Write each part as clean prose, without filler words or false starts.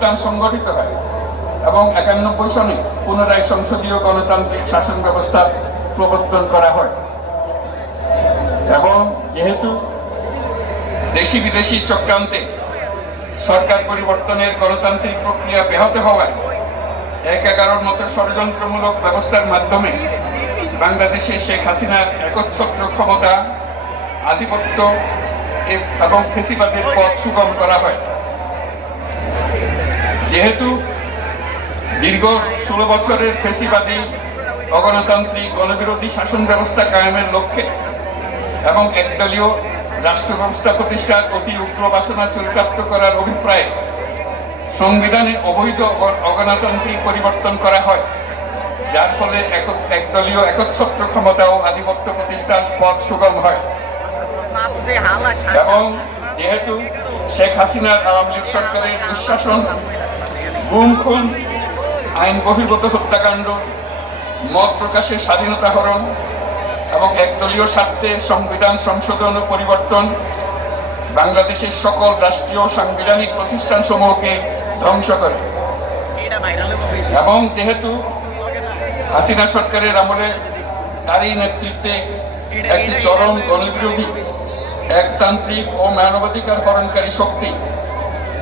অভ্যুত্থান সংগঠিত হয় এবং 91 সনে পুনরায় সংসদীয় গণতান্ত্রিক শাসন ব্যবস্থা প্রবর্তন করা হয়। এবং যেহেতু দেশি বিদেশি চক্রান্তে সরকার পরিবর্তনের গণতান্ত্রিক প্রক্রিয়া ব্যাহত হওয়ায় ১/১১ মতো ষড়যন্ত্রমূলক ব্যবস্থার মাধ্যমে বাংলাদেশে শেখ হাসিনার একচ্ছত্র ক্ষমতা, আধিপত্য এবং ফ্যাসিবাদের পথ সুগম করা হয়। যেহেতু দীর্ঘ 16 বছরের ফ্যাসিবাদী অগণতান্ত্রিক গণবিরোধী শাসন ব্যবস্থা কায়েমের লক্ষ্যে এবং একদলীয় রাষ্ট্র ব্যবস্থা প্রতিষ্ঠার অতি উগ্র বাসনা চরিতার্থ করার অভিপ্রায়ে সংবিধানে অবৈধ অগণতান্ত্রিক পরিবর্তন করা হয়, যার ফলে একদলীয় একচ্ছত্র ক্ষমতা ও আধিপত্য প্রতিষ্ঠার পথ সুগম হয়। এবং যেহেতু শেখ হাসিনার আওয়ামী লীগ সরকারের দুঃশাসন, গুম খুন, আইন বহির্ভূত হত্যাকাণ্ড, মত প্রকাশের স্বাধীনতা হরণ এবং একদলীয় স্বার্থে সংবিধান সংশোধন ও পরিবর্তন বাংলাদেশের সকল রাষ্ট্রীয় সাংবিধানিক প্রতিষ্ঠান সমূহকে ধ্বংস করে। এবং যেহেতু হাসিনা সরকারের আমলে তারই নেতৃত্বে একটি চরম গণবিরোধী, একতান্ত্রিক ও মানবাধিকার হরণকারী শক্তি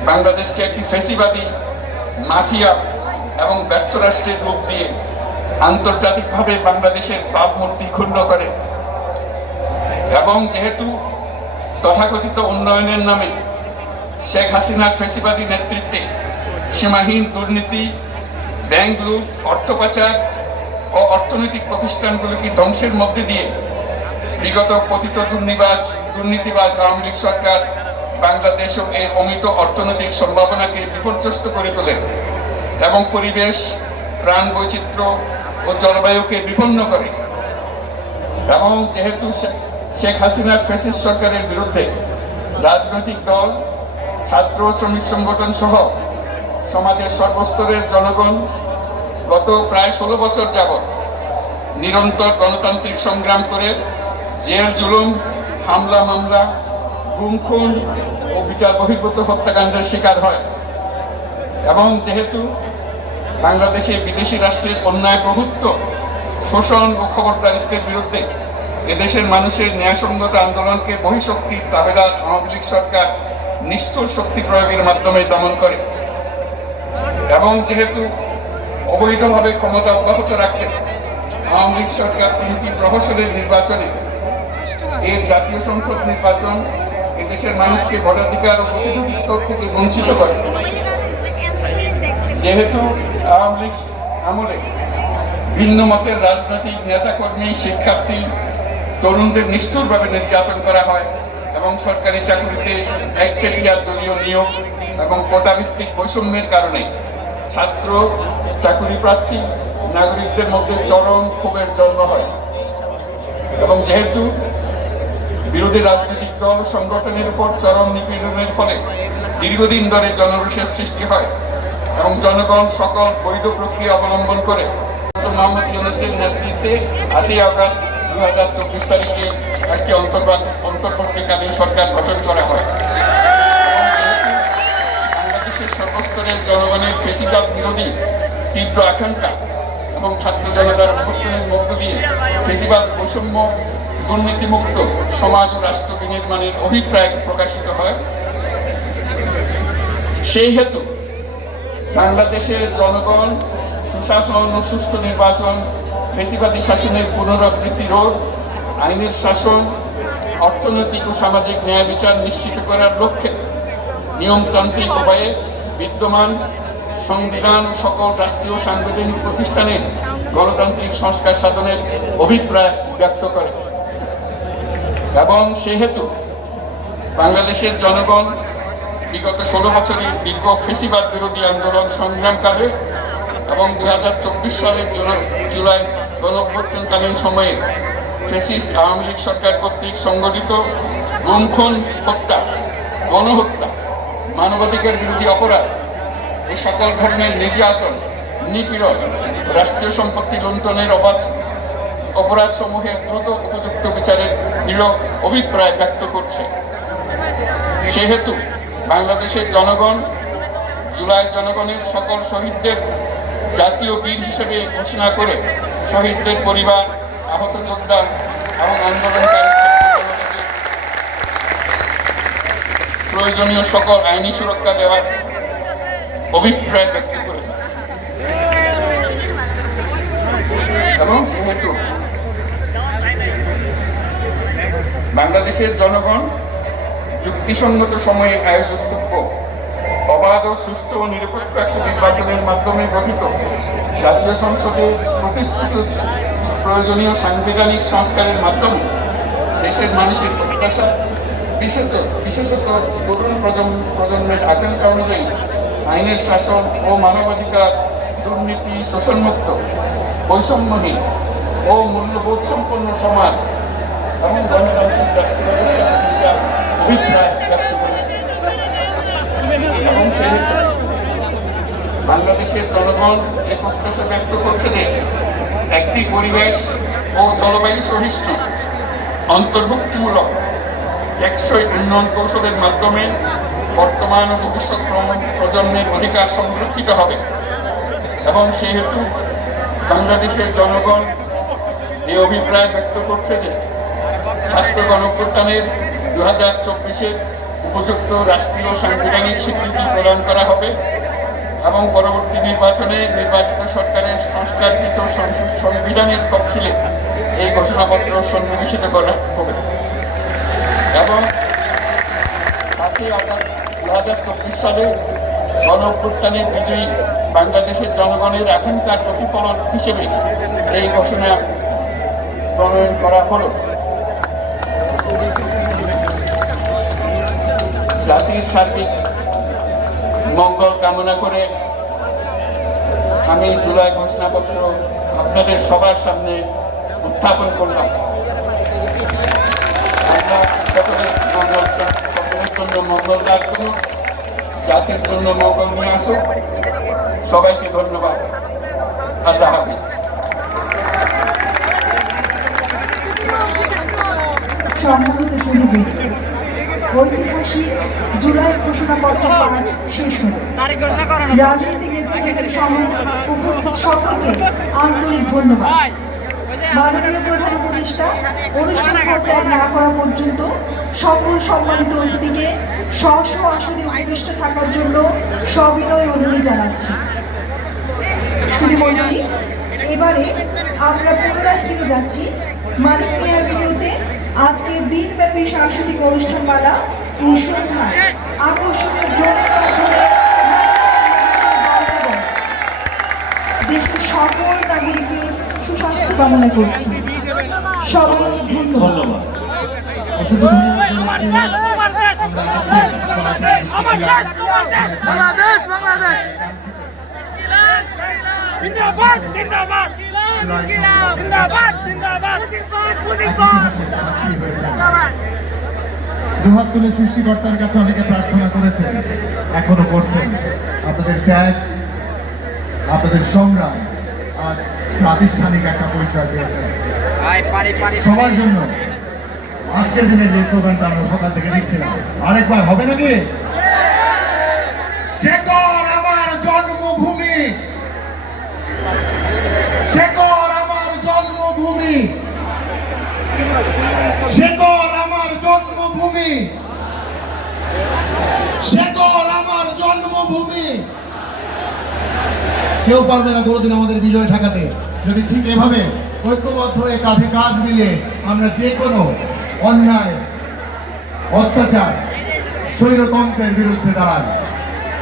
বাংলাদেশকে একটি ফ্যাসিবাদী, মাফিয়া এবং ব্যর্থ রাষ্ট্রের রূপ দিয়ে আন্তর্জাতিকভাবে বাংলাদেশের ভাবমূর্তি ক্ষুণ্ণ করে। এবং যেহেতু তথাকথিত উন্নয়নের নামে শেখ হাসিনার ফ্যাসিবাদী নেতৃত্বে সীমাহীন দুর্নীতি, ব্যাংক লুট, অর্থ পাচার ও অর্থনৈতিক প্রতিষ্ঠানগুলিকে ধ্বংসের মধ্যে দিয়ে বিগত পতিত দুর্নীতিবাজ আওয়ামী লীগ সরকার বাংলাদেশ ও এর অমিত অর্থনৈতিক সম্ভাবনাকে বিপর্যস্ত করে তোলে এবং পরিবেশ, প্রাণ বৈচিত্র্য ও জলবায়ুকে বিপন্ন করে। এবং যেহেতু শেখ হাসিনার ফ্যাসিস্ট সরকারের বিরুদ্ধে রাজনৈতিক দল, ছাত্র শ্রমিক সংগঠন সহ সমাজের সর্বস্তরের জনগণ গত প্রায় 16 বছর যাবৎ নিরন্তর গণতান্ত্রিক সংগ্রাম করে জেল জুলুম, হামলা মামলা, গুম খুন ও বিচার বহির্ভূত হত্যাকাণ্ডের শিকার হয়। এবং যেহেতু বাংলাদেশে বিদেশি রাষ্ট্রের অন্যায় প্রভুত্ব, শোষণ ও খবরদারিত্বের বিরুদ্ধে এদেশের মানুষের ন্যায়সঙ্গত আন্দোলনকে বহিঃশক্তির তাবেদার আওয়ামী লীগ সরকার নিষ্ঠুর শক্তি প্রয়োগের মাধ্যমে দমন করে। এবং যেহেতু অবৈধভাবে ক্ষমতা অব্যাহত রাখতে আওয়ামী লীগ সরকার 3টি প্রহসনের নির্বাচনে এর জাতীয় সংসদ নির্বাচন এদেশের মানুষকে ভোটাধিকার ও প্রতিনিধিত্ব থেকে বঞ্চিত করে। যেহেতু আওয়ামী লীগ আমলে ভিন্ন মতের রাজনৈতিক নেতাকর্মী, শিক্ষার্থী, তরুণদের নিষ্ঠুরভাবে নির্যাতন করা হয় এবং সরকারি চাকরিতে একচেটিয়া দলীয় নিয়োগ এবং কোটাভিত্তিক বৈষম্যের কারণে ছাত্র, চাকরি প্রার্থী, নাগরিকদের মধ্যে চরম ক্ষোভের জন্ম হয়। এবং যেহেতু বিরোধী রাজনৈতিক দল সংগঠনের উপর চরম নিপীড়নের ফলে দীর্ঘদিন ধরে জনরোষের সৃষ্টি হয় এবং জনগণ সকল বৈধ প্রক্রিয়া অবলম্বন করে মোহাম্মদ ইউনূসের নেতৃত্বে 8ই আগস্ট 2024 তারিখে একটি অন্তর্বর্তীকালীন সরকার গঠন করা হয়। বাংলাদেশের সর্বস্তরের জনগণের ফ্যাসিবাদ বিরোধী তীব্র আকাঙ্ক্ষা এবং ছাত্র জনতার অভ্যুত্থানের মধ্য দিয়ে ফ্যাসিবাদ, বৈষম্য, দুর্নীতিমুক্ত সমাজ ও রাষ্ট্র বিনির্মাণের অভিপ্রায় প্রকাশিত হয়। সেই হেতু বাংলাদেশের জনগণ সুশাসন ও সুষ্ঠু নির্বাচন, ফ্যাসিবাদী শাসনের পুনরাবৃত্তি রোধ, আইনের শাসন, অর্থনৈতিক ও সামাজিক ন্যায় বিচার নিশ্চিত করার লক্ষ্যে নিয়মতান্ত্রিক উপায়ে বিদ্যমান সংবিধান সকল রাষ্ট্রীয় সাংবিধানিক প্রতিষ্ঠানের গণতান্ত্রিক সংস্কার সাধনের অভিপ্রায় ব্যক্ত করে। এবং সেহেতু বাংলাদেশের জনগণ বিগত 16 বছরের দীর্ঘ ফ্যাসিবাদ বিরোধী আন্দোলন সংগ্রামকালে এবং 2024 সালের জুলাই গণঅভ্যুত্থানকালীন সময়ে ফ্যাসিস্ট আওয়ামী লীগ সরকার কর্তৃক সংগঠিত গুম খুন, হত্যা, গণহত্যা, মানবাধিকার বিরোধী অপরাধ ও সকল ধরনের নির্যাতন, নিপীড়ন, রাষ্ট্রীয় সম্পত্তি লুণ্ঠনের অপরাধ সমূহের দ্রুত উপযুক্ত বিচারের দৃঢ় অভিপ্রায় ব্যক্ত করছে। সেহেতু বাংলাদেশের জনগণ জুলাই জনগণের সকল শহীদদের জাতীয় বীর হিসেবে ঘোষণা করে শহীদদের পরিবার, আহত যোদ্ধা এবং আন্দোলনকারী ছাত্রজনতাকে প্রয়োজনীয় সকল আইনি সুরক্ষা দেওয়ার অভিপ্রায় ব্যক্ত করেছে। এবং সেহেতু বাংলাদেশের জনগণ যুক্তিসঙ্গত সময়ে আয়োজিতব্য অবাধ ও সুষ্ঠু ও নিরপেক্ষ একটি নির্বাচনের মাধ্যমে গঠিত জাতীয় সংসদে প্রতিষ্ঠিত প্রয়োজনীয় সাংবিধানিক সংস্কারের মাধ্যমে দেশের মানুষের প্রত্যাশা, বিশেষত তরুণ প্রজন্মের আকাঙ্ক্ষা অনুযায়ী আইনের শাসন ও মানবাধিকার, দুর্নীতি, শোষণমুক্ত, বৈষম্যহীন ও মূল্যবোধ সম্পন্ন সমাজ এবং গণতান্ত্রিক রাষ্ট্র ব্যবস্থা প্রতিষ্ঠার অভিপ্রায় ব্যক্ত করেছে। এবং সেহেতু বাংলাদেশের জনগণ এ প্রত্যাশা ব্যক্ত করছে যে একটি পরিবেশ ও জলবায়ু সহিষ্ণু, অন্তর্ভুক্তিমূলক, টেকসই উন্নয়ন কৌশলের মাধ্যমে বর্তমান ও ভবিষ্যৎ প্রজন্মের অধিকার সংরক্ষিত হবে। এবং সেহেতু বাংলাদেশের জনগণ এই অভিপ্রায় ব্যক্ত করছে যে ছাত্র গণঅভ্যুত্থানের 2024-এর উপযুক্ত রাষ্ট্রীয় সাংবিধানিক স্বীকৃতি প্রদান করা হবে এবং পরবর্তী নির্বাচনে নির্বাচিত সরকারের সংস্কারকৃত সংবিধানের তফসিলে এই ঘোষণাপত্র সন্নিবেশিত করা হবে। এবং 5ই আগস্ট 2024 সালে গণঅভ্যুত্থানের বিজয়ী বাংলাদেশের জনগণের আকাঙ্ক্ষার প্রতিফলন হিসেবে এই ঘোষণা প্রণয়ন করা হলো। জাতির সার্বিক মঙ্গল কামনা করে আমি জুলাই ঘোষণাপত্র আপনাদের সবার সামনে উত্থাপন করলাম। আমরা সকলের জন্য মঙ্গল কাজ করুন, জাতির জন্য মঙ্গল নিয়ে আসুক। সবাইকে ধন্যবাদ। আল্লাহ হাফিজ। সম্মানিত সুধীবৃন্দ, ঐতিহাসিক জুলাই ঘোষণাপত্র পাঠ শেষ হল। রাজনৈতিক নেতৃবৃন্দ সহ উপস্থিত সকলকে আন্তরিক ধন্যবাদ। মাননীয় প্রধান উপদেষ্টা অনুষ্ঠান ত্যাগ না করা পর্যন্ত সকল সম্মানিত অতিথিকে স্ব আসনে উপবিষ্ট থাকার জন্য সবিনয় অনুরোধ জানাচ্ছি। সুধীমণ্ডলী, এবারে আমরা পুনরায় ফিরে যাচ্ছি মানিক মিয়া ভিডিওতে আজকের দিনব্যাপী সাংস্কৃতিক অনুষ্ঠানমালা অনুসন্ধান আকর্ষণীয় ড্রোনের মাধ্যমে দেশের সকল নাগরিকের সুস্বাস্থ্য কামনা করছি। সবাইকে ধন্যবাদ। অসংখ্য ধন্যবাদ জানাচ্ছি। দুহাত তুলে সৃষ্টিকর্তার কাছে অনেকে প্রার্থনা করেছেন, এখনো করছেন। আপনাদের ত্যাগ, আপনাদের সংগ্রাম আজ প্রাতিষ্ঠানিক একটা পরিচয় পেয়েছে সবার জন্য। আজকের দিনের যে স্লোগানটা আমরা সকাল থেকে দিচ্ছিলাম, আরেকবার হবে নাকি? শেকর আমার জন্মভূমি, শেকর আমার জন্মভূমি, শেকর আমার জন্মভূমি, শেকর আমার জন্মভূমি। কেউ পারবে না কোনোদিন আমাদের বিজয় ঠেকাতে যদি ঠিক এভাবে ঐক্যবদ্ধ হয়ে কাঁধে কাঁধ মিলে আমরা যে কোনো অন্যায়, অত্যাচার, স্বৈরতন্ত্রের বিরুদ্ধে দাঁড়ান।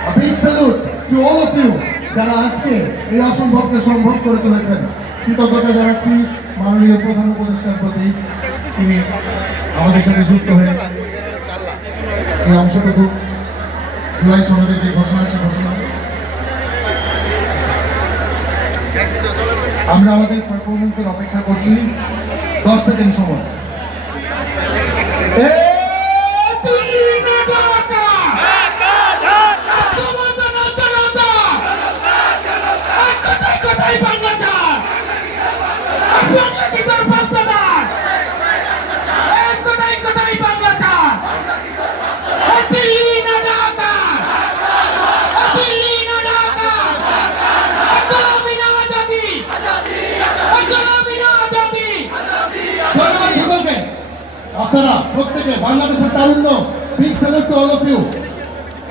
A big salute to all of you যারা আজকে এই অসম্ভবকে সম্ভব করে তুলেছেন। কৃতজ্ঞতা জানাচ্ছি মাননীয় প্রধান উপদেষ্টার প্রতি, তিনি আমাদের সাথে যুক্ত হয়ে এই অংশটুকু জুলাই সনদের যে ঘোষণা, সে ঘোষণা আমরা আমাদের পারফরমেন্সের অপেক্ষা করছি 10 সেকেন্ড সময়। দিল্লি আপনারা প্রত্যেকে বাংলাদেশের তারুণ্য, big salute to all of you.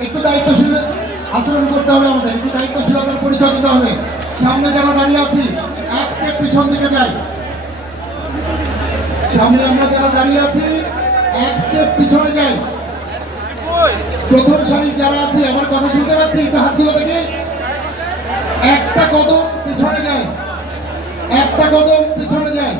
একটু দায়িত্বশীল আচরণ করতে হবে আমাদের, একটু দায়িত্বশীলতার পরিচয় দিতে হবে। সামনে যারা দাঁড়িয়ে আছি এক স্টেপ পিছন দিকে যাই, সামনে আমরা যারা দাঁড়িয়ে আছি এক স্টেপ পিছনে যাই। প্রথম সারির যারা আছে আমার কথা শুনতে পাচ্ছি, একটু হাত তুলে দেখি। একটা কদম পিছনে যায়, একটা কদম পিছনে যায়।